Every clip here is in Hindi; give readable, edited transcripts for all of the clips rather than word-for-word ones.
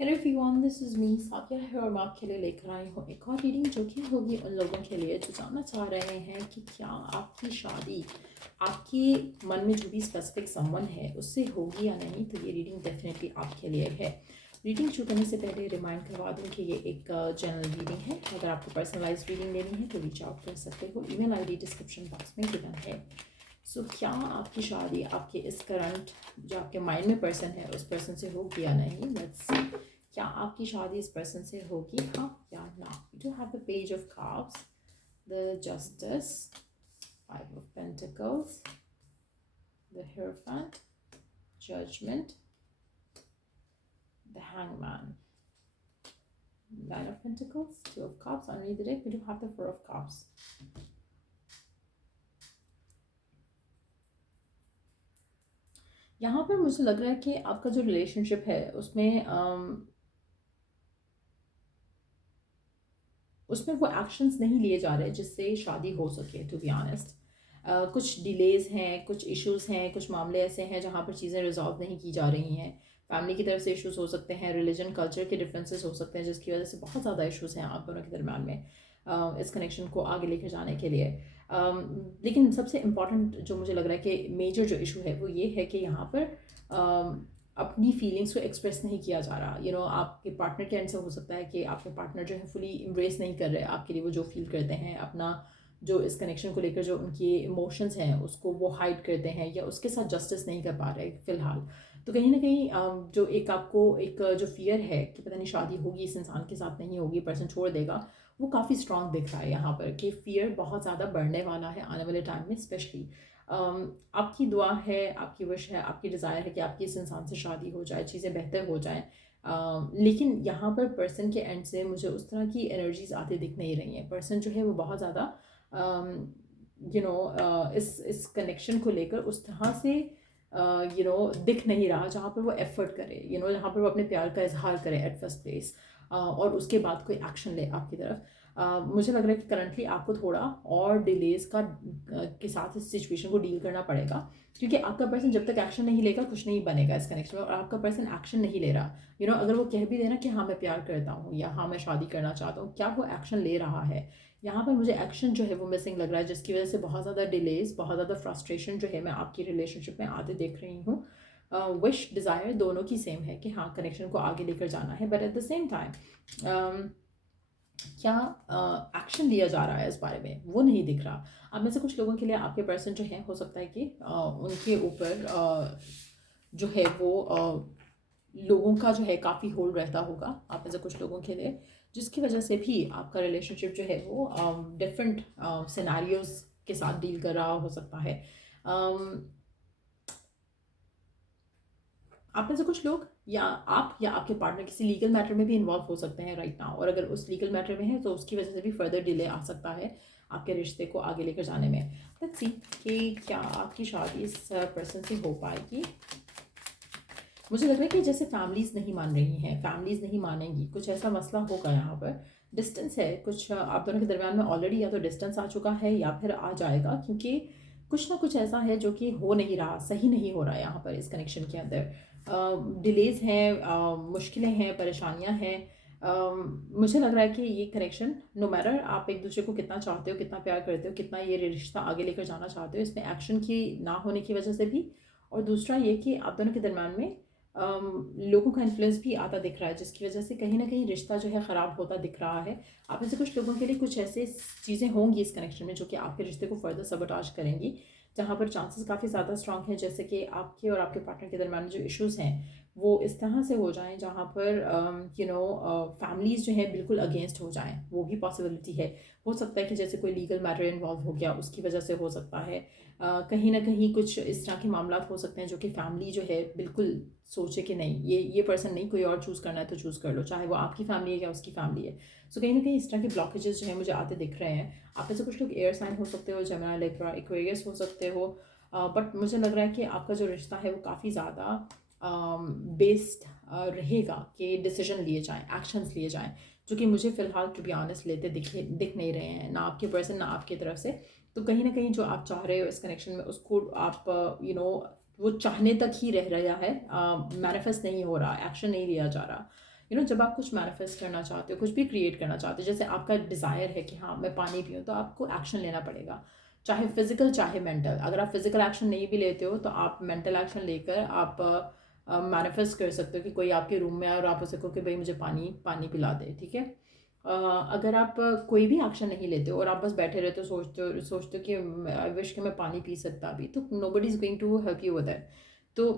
Hello everyone, this is me Saikia है और मैं आपके लिए लेकर आई हूँ एक और रीडिंग जो कि होगी उन लोगों के लिए जो जानना चाह रहे हैं कि क्या आपकी शादी आपके मन में जो भी स्पेसिफिक समवन है उससे होगी या नहीं। तो ये रीडिंग डेफिनेटली आपके लिए है। रीडिंग शुरू करने से पहले रिमाइंड करवा दूँ कि ये एक जनरल रीडिंग है। अगर आपको पर्सनलाइज रीडिंग लेनी है तो रीच आउट कर सकते हो। ईमेल आईडी डिस्क्रिप्शन बॉक्स में गिवन है। सो क्या आपकी शादी आपके इस करंट जो आपके माइंड में पर्सन है उस पर्सन से होगी या नहीं। लेट्स सी, क्या आपकी शादी इस पर्सन से होगी, हाँ या ना। We do have the page of cups, the justice, five of pentacles, the hierophant, judgement, the hangman, nine of pentacles, two of cups. Underneath the deck we do have the four of cups. यहाँ पर मुझे लग रहा है कि आपका जो रिलेशनशिप है उसमें वो एक्शंस नहीं लिए जा रहे जिससे शादी हो सके। टू बी ऑनेस्ट, कुछ डिलेज हैं, कुछ इश्यूज हैं, कुछ मामले ऐसे हैं जहाँ पर चीज़ें रिजॉल्व नहीं की जा रही हैं। फैमिली की तरफ से इश्यूज हो सकते हैं, रिलीजन कल्चर के डिफरेंसेस हो सकते हैं जिसकी वजह से बहुत ज़्यादा इश्यूज हैं आप दोनों के दरम्यान में इस कनेक्शन को आगे लेकर जाने के लिए। लेकिन सबसे इम्पॉर्टेंट जो मुझे लग रहा है कि मेजर जो इशू है वो ये है कि यहाँ पर अपनी फीलिंग्स को एक्सप्रेस नहीं किया जा रहा। आपके पार्टनर के एंड से हो सकता है कि आपके पार्टनर जो है फुली इम्ब्रेस नहीं कर रहे आपके लिए वो जो फील करते हैं, अपना जो इस कनेक्शन को लेकर जो उनकी इमोशंस हैं उसको वो हाइड करते हैं या उसके साथ जस्टिस नहीं कर पा रहे फ़िलहाल। तो कहीं ना कहीं जो एक आपको एक जो फियर है कि पता नहीं शादी होगी इस इंसान के साथ, नहीं होगी, पर्सन छोड़ देगा, वो काफ़ी स्ट्रांग दिख रहा है यहाँ पर कि फियर बहुत ज़्यादा बढ़ने वाला है आने वाले टाइम में स्पेशली। आपकी दुआ है, आपकी विश है, आपकी डिज़ायर है कि आपकी इस इंसान से शादी हो जाए, चीज़ें बेहतर हो जाएँ। लेकिन यहाँ पर पर्सन के एंड से मुझे उस तरह की एनर्जीज आती दिख नहीं रही हैं। पर्सन जो है वो बहुत ज़्यादा इस कनेक्शन को लेकर उस तरह से दिख नहीं रहा जहाँ पर वो एफर्ट करे, जहाँ पर वो अपने प्यार का इजहार करे एट फर्स्ट प्लेस और उसके बाद कोई एक्शन ले आपकी तरफ। मुझे लग रहा है कि करंटली आपको थोड़ा और डिलेज के साथ इस सिचुएशन को डील करना पड़ेगा क्योंकि आपका पर्सन जब तक एक्शन नहीं लेगा कुछ नहीं बनेगा इस कनेक्शन में। और आपका पर्सन एक्शन नहीं ले रहा, अगर वो कह भी देना कि हाँ मैं प्यार करता हूँ या हाँ मैं शादी करना चाहता हूँ, क्या वो एक्शन ले रहा है? यहाँ पर मुझे एक्शन जो है वो मिसिंग लग रहा है जिसकी वजह से बहुत ज़्यादा डिलेज, बहुत ज़्यादा फ्रस्ट्रेशन जो है मैं आपकी रिलेशनशिप में आते देख रही हूँ। विश डिज़ायर दोनों की सेम है कि हाँ कनेक्शन को आगे लेकर जाना है, but at the same time क्या एक्शन लिया जा रहा है इस बारे में वो नहीं दिख रहा। अब में से कुछ लोगों के लिए आपके पर्सन जो है हो सकता है कि उनके ऊपर जो है वो लोगों का जो है काफ़ी होल्ड रहता होगा आप में से कुछ लोगों के लिए, जिसकी वजह से भी आपका रिलेशनशिप जो है वो डिफरेंट सिनेरियोज के साथ डील कर रहा हो सकता है। आप में से कुछ लोग या आप या आपके पार्टनर किसी लीगल मैटर में भी इन्वॉल्व हो सकते हैं राइट नाउ, और अगर उस लीगल मैटर में है तो उसकी वजह से भी फर्दर डिले आ सकता है आपके रिश्ते को आगे लेकर जाने में। लेट्स सी कि क्या आपकी शादी इस पर्सन से हो पाएगी। मुझे लग रहा है कि जैसे फैमिलीज़ नहीं मान रही हैं, फैमिलीज़ नहीं मानेंगी, कुछ ऐसा मसला होगा यहाँ पर। डिस्टेंस है कुछ आप दोनों के दरमियान में ऑलरेडी, या तो डिस्टेंस आ चुका है या फिर आ जाएगा क्योंकि कुछ ना कुछ ऐसा है जो कि हो नहीं रहा, सही नहीं हो रहा है यहाँ पर इस कनेक्शन के अंदर। डिलेज हैं, मुश्किलें हैं, परेशानियाँ हैं। मुझे लग रहा है कि ये कनेक्शन नो मैटर आप एक दूसरे को कितना चाहते हो, कितना प्यार करते हो, कितना ये रिश्ता आगे लेकर जाना चाहते हो, इसमें एक्शन की ना होने की वजह से भी, और दूसरा ये कि आप दोनों के दरम्यान में लोगों का इन्फ्लुएंस भी आता दिख रहा है जिसकी वजह से कहीं ना कहीं रिश्ता जो है ख़राब होता दिख रहा है। आप में से कुछ लोगों के लिए कुछ ऐसे चीज़ें होंगी इस कनेक्शन में जो कि आपके रिश्ते को फर्दर सबटाज करेंगी, जहाँ पर चांसेस काफ़ी ज़्यादा स्ट्रांग हैं जैसे कि आपके और आपके पार्टनर के दरम्यान जो इश्यूज़ हैं वो इस तरह से हो जाएं जहाँ पर फैमिलीज़ जो हैं बिल्कुल अगेंस्ट हो जाएं, वो भी पॉसिबिलिटी है। हो सकता है कि जैसे कोई लीगल मैटर इन्वॉल्व हो गया उसकी वजह से हो सकता है। कहीं ना कहीं कुछ इस तरह के मामला हो सकते हैं जो कि फैमिली जो है बिल्कुल सोचे कि नहीं ये पर्सन नहीं, कोई और चूज़ करना है तो चूज़ कर लो, चाहे वो आपकी फैमिली है या उसकी फैमिली है। सो कहीं ना कहीं इस तरह के ब्लॉकेजेस जो है मुझे आते दिख रहे हैं। आप में से कुछ लोग एयर साइन हो सकते हो, जेमिनी, लिब्रा, एक्वेरियस हो सकते हो। बट मुझे लग रहा है कि आपका जो रिश्ता है वो काफ़ी ज़्यादा बेस्ड रहेगा कि डिसीजन लिए जाएँ, एक्शंस लिए जाएँ, जो कि मुझे फ़िलहाल टू बी ऑनेस्ट लेते दिख नहीं रहे हैं, ना आपके पर्सन ना आपकी तरफ से। तो कहीं ना कहीं जो आप चाह रहे हो इस कनेक्शन में उसको आप वो चाहने तक ही रह रहा है, मैनिफेस्ट नहीं हो रहा, एक्शन नहीं लिया जा रहा। जब आप कुछ मैनिफेस्ट करना चाहते हो, कुछ भी क्रिएट करना चाहते हो, जैसे आपका डिज़ायर है कि हाँ मैं पानी पीऊँ, तो आपको एक्शन लेना पड़ेगा, चाहे फिजिकल चाहे मेंटल। अगर आप फिजिकल एक्शन नहीं भी लेते हो तो आप मेंटल एक्शन लेकर आप मैनिफेस्ट कर सकते हो कि कोई आपके रूम में आए और आप उसे कहो कि भाई मुझे पानी पानी पिला दे, ठीक है। अगर आप कोई भी एक्शन नहीं लेते हो और आप बस बैठे रहते हो, सोचते हो कि आई विश कि मैं पानी पी सकता अभी, तो nobody is going to help you with that. तो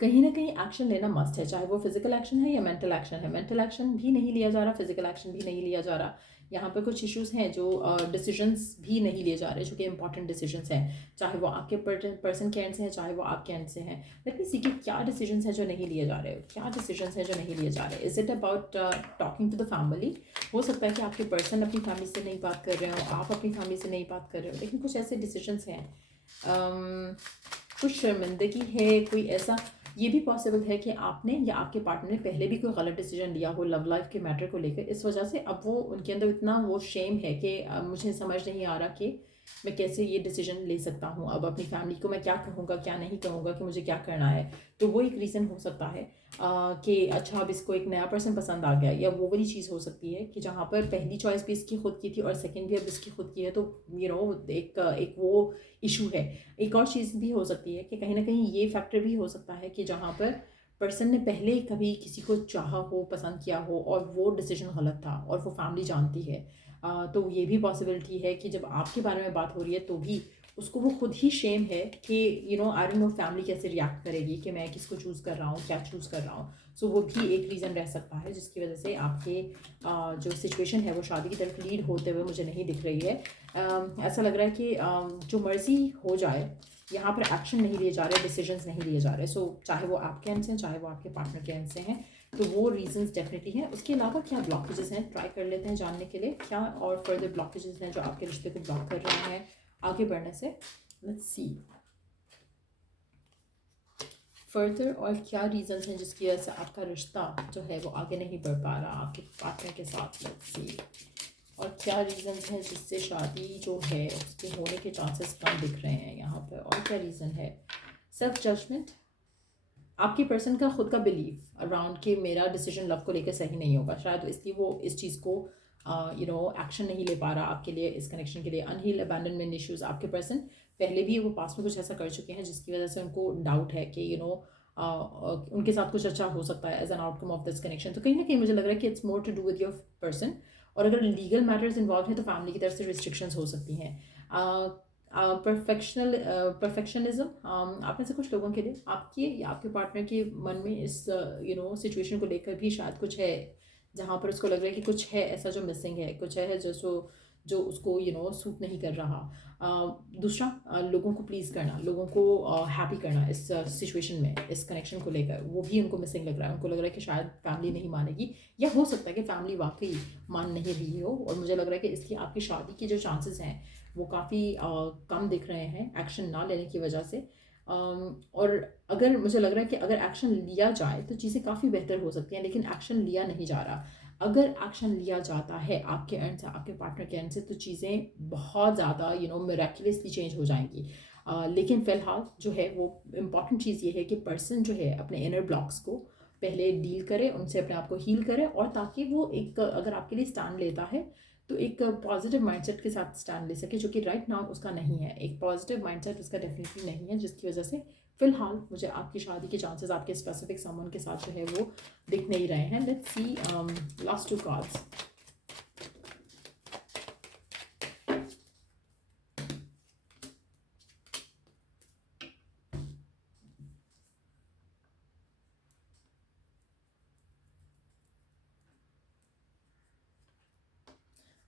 कहीं ना कहीं एक्शन लेना मस्ट है, चाहे वो फिजिकल एक्शन है या मेंटल एक्शन है। मेंटल एक्शन भी नहीं लिया जा रहा, फिजिकल एक्शन भी नहीं लिया जा रहा। यहाँ पर कुछ इश्यूज हैं जो डिसीजंस भी नहीं लिए जा रहे, जो कि इंपॉर्टेंट डिसीजंस हैं, चाहे वो आपके पर्सन के एंड से हैं, चाहे वो आपके एंड से हैं। लेट मी सी कि क्या डिसीजंस हैं जो नहीं लिए जा रहे, क्या डिसीजंस हैं जो नहीं लिए जा रहे। Is it about talking to the family? हो सकता है कि आपके पर्सन अपनी फैमिली से नहीं बात कर रहे हो, आप अपनी फैमिली से नहीं बात कर रहे हो, लेकिन कुछ ऐसे डिसीजंस हैं, कुछ शर्मिंदगी है, कोई ऐसा। ये भी पॉसिबल है कि आपने या आपके पार्टनर ने पहले भी कोई गलत डिसीजन लिया हो लव लाइफ के मैटर को लेकर, इस वजह से अब वो उनके अंदर इतना वो शेम है कि मुझे समझ नहीं आ रहा कि मैं कैसे ये डिसीजन ले सकता हूँ, अब अपनी फैमिली को मैं क्या कहूँगा क्या नहीं कहूँगा, कि मुझे क्या करना है। तो वो एक रीज़न हो सकता है कि अच्छा अब इसको एक नया पर्सन पसंद आ गया, या वो वाली चीज़ हो सकती है कि जहाँ पर पहली चॉइस भी इसकी खुद की थी और सेकंड भी अब इसकी खुद की है, तो एक वो इशू है। एक और चीज़ भी हो सकती है कि कहीं ना कहीं ये फैक्टर भी हो सकता है कि जहाँ पर पर्सन ने पहले कभी किसी को चाहा हो, पसंद किया हो, और वो डिसीजन गलत था और वो फैमिली जानती है। तो ये भी पॉसिबिलिटी है कि जब आपके बारे में बात हो रही है तो भी उसको वो खुद ही शेम है कि आई डोंट नो फैमिली कैसे रिएक्ट करेगी कि मैं किसको चूज़ कर रहा हूँ, क्या चूज़ कर रहा हूँ। सो वो भी एक रीज़न रह सकता है जिसकी वजह से आपके जो सिचुएशन है वो शादी की तरफ लीड होते हुए मुझे नहीं दिख रही है। ऐसा लग रहा है कि जो मर्ज़ी हो जाए, यहाँ पर एक्शन नहीं लिए जा रहे, डिसीजंस नहीं लिए जा रहे। सो चाहे वो आपके एंड से हैं, चाहे वो आपके पार्टनर के एंड से हैं, तो वो रीजंस डेफिनेटली हैं। उसके अलावा क्या ब्लॉकेजेस हैं, ट्राई कर लेते हैं जानने के लिए क्या और फर्दर ब्लॉकेजेस हैं जो आपके रिश्ते को ब्लॉक कर रहे हैं आगे बढ़ने से। लेट्स सी फर्दर और क्या रीजंस हैं जिसकी वजह से आपका रिश्ता जो है वो आगे नहीं बढ़ पा रहा आपके पार्टनर के साथ। लेट्स सी और क्या रीजंस हैं जिससे शादी जो है उसके होने के चांसेस कम दिख रहे हैं यहाँ पर। और क्या रीज़न है? सेल्फ जजमेंट, आपके पर्सन का खुद का बिलीव अराउंड कि मेरा डिसीजन लव को लेकर सही नहीं होगा, शायद इसलिए वो इस चीज़ को एक्शन नहीं ले पा रहा आपके लिए, इस कनेक्शन के लिए। अनहील्ड अबैंडनमेंट इश्यूज, आपके पर्सन पहले भी वो पास में कुछ ऐसा कर चुके हैं जिसकी वजह से उनको डाउट है कि उनके साथ कुछ अच्छा हो सकता है as an outcome of this connection. तो कहीं ना कहीं मुझे लग रहा है कि it's more to do with your person. और अगर लीगल मैटर्स इन्वॉल्व हैं तो फैमिली की तरफ से रिस्ट्रिक्शंस हो सकती हैं। परफेक्शनिज्म, आप में से कुछ लोगों के लिए आपके या आपके पार्टनर के मन में इस सिचुएशन को लेकर भी शायद कुछ है जहाँ पर उसको लग रहा है कि कुछ है ऐसा जो मिसिंग है, कुछ है जो उसको सूट नहीं कर रहा। दूसरा, लोगों को प्लीज़ करना, लोगों को हैप्पी करना इस सिचुएशन में, इस कनेक्शन को लेकर वो भी उनको मिसिंग लग रहा है। उनको लग रहा है कि शायद फैमिली नहीं मानेगी, या हो सकता है कि फैमिली वाकई मान नहीं रही हो, और मुझे लग रहा है कि इसलिए आपकी शादी के जो चांसेस हैं वो काफ़ी कम दिख रहे हैं एक्शन ना लेने की वजह से। और अगर मुझे लग रहा है कि अगर एक्शन लिया जाए तो चीज़ें काफ़ी बेहतर हो सकती हैं, लेकिन एक्शन लिया नहीं जा रहा। अगर एक्शन लिया जाता है आपके एंड से, आपके पार्टनर के एंड से, तो चीज़ें बहुत ज़्यादा मिराक्युलसली चेंज हो जाएंगी। लेकिन फ़िलहाल जो है वो इम्पॉर्टेंट चीज़ ये है कि पर्सन जो है अपने इनर ब्लॉक्स को पहले डील करे, उनसे अपने आप को हील करे, और ताकि वो एक अगर आपके लिए स्टैंड लेता है तो एक पॉजिटिव माइंडसेट के साथ स्टैंड ले सके, जो कि राइट नाउ उसका नहीं है। एक पॉजिटिव माइंडसेट उसका डेफिनेटली नहीं है, जिसकी वजह से फिलहाल मुझे आपकी शादी के चांसेस आपके स्पेसिफिक समवन के साथ जो है वो दिख नहीं रहे हैं। Let's see last 2 cards.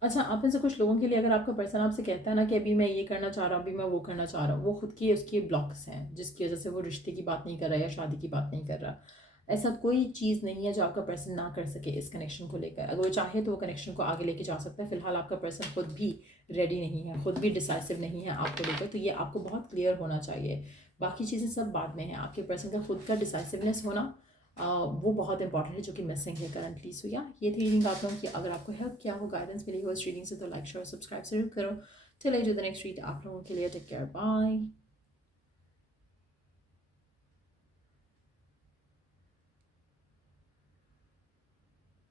अच्छा, आप में से कुछ लोगों के लिए अगर आपका पर्सन आपसे कहता है ना कि अभी मैं ये करना चाह रहा हूँ, अभी मैं वो करना चाह रहा हूँ, वो खुद की उसकी ब्लॉक्स हैं जिसकी वजह से वो रिश्ते की बात नहीं कर रहा है या शादी की बात नहीं कर रहा। ऐसा कोई चीज़ नहीं है जो आपका पर्सन ना कर सके इस कनेक्शन को लेकर। अगर वो चाहे तो वो कनेक्शन को आगे लेके जा सकता है। फिलहाल आपका पर्सन खुद भी रेडी नहीं है, खुद भी डिसाइसिव नहीं है आपको लेकर, तो ये आपको बहुत क्लियर होना चाहिए। बाकी चीज़ें सब बाद में हैं। आपके पर्सन का खुद का डिसाइसिवनेस होना वो बहुत इंपॉर्टेंट है, जो कि मिसिंग है करंटली। सो या ये थी रीडिंग आप लोगों की। अगर आपको हेल्प किया हो, गाइडेंस मिली हो इस रीडिंग से, तो लाइक शेयर सब्सक्राइब जरूर करो। चलिए जो द नेक्स्ट रीड आप लोगों के लिए। Take care, bye.